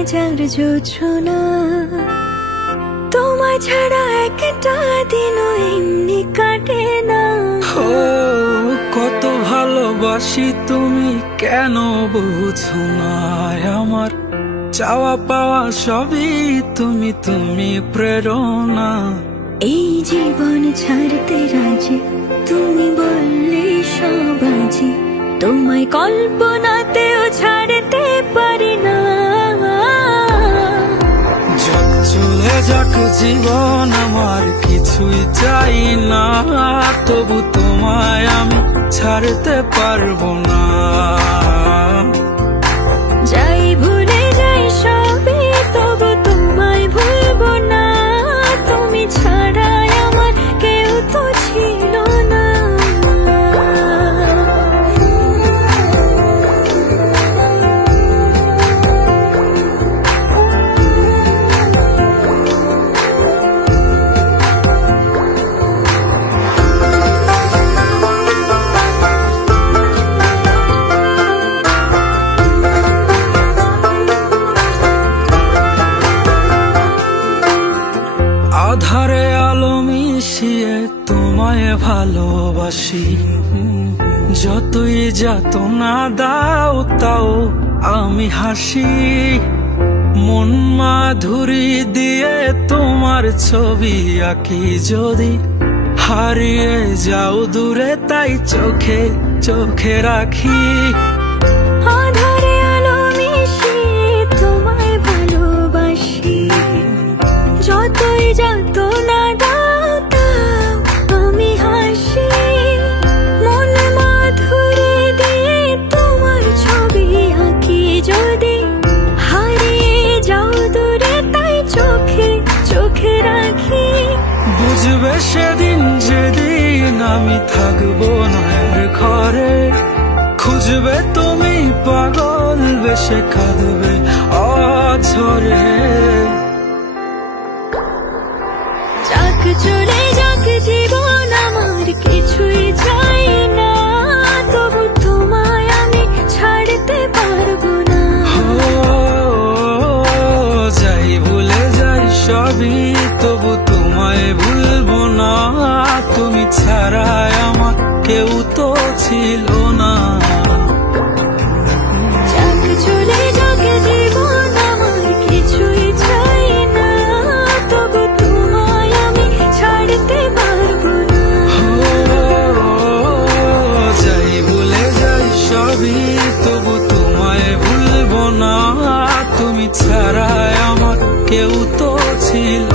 হাজার যোছনা, তোমায় ছাড়া একটা দিনও এমনি কাটে না। ও কত ভালোবাসি তুমি কেন বুঝো না, আমার চাওয়া পাওয়া সবই তুমি, তুমি প্রেরণা। এই জীবন ছাড়তে রাজি, তুমি বললে সব আজি, তোমায় কল্পনাতেও ছাড়তে পারি না। যাক চলে যাক জীবন আমার কিছুই চাই না, তবু তোমায় আমি ছাড়তে পারবো না। যাই ভুলে যাই সবই তবু তোমায় ভুলবো না, তুমি ছাড়া আমার কেউ তো ছিল না। আধারে আলো মিশিয়ে তোমায় ভালোবাসি, যতই যাতনা দাও তাও আমি হাসি। মন মাধুরী দিয়ে তোমার ছবি আঁকি, যদি হারিয়ে যাও দূরে তাই চোখে চোখে রাখি। আধারে আলো মিশিয়ে তোমায় ভালোবাসি, যতই যাতনা দাও তাও আমি হাসি। মন মাধুরী দিয়ে তোমার ছবি আঁকি, যদি হারিয়ে যাও দূরে তাই চোখে চোখে রাখি। বুঝবে সেদিন যেদিন আমি থাকবো নয়ের ঘরে, খুঁজবে তুমি পাগল বেশে কাঁদবে অঝরে। যাক চলে যাক জীবন আমার কিছুই চাই না, তবু তোমায় আমি ছাড়তে পারবো না। যাই ভুলে যাই সবই তবু তোমায় ভুলবো না, তুমি ছাড়া আমার কেউ তো ছিল না। যাক চলে যাক জীবন আমার কিছুই চাই না, তবু তোমায় আমি ছাড়তে পারবো না। যাই ভুলে যাই সবই তবু তোমায় ভুলবো না, তুমি ছাড়া আমার কেউ তো ছিল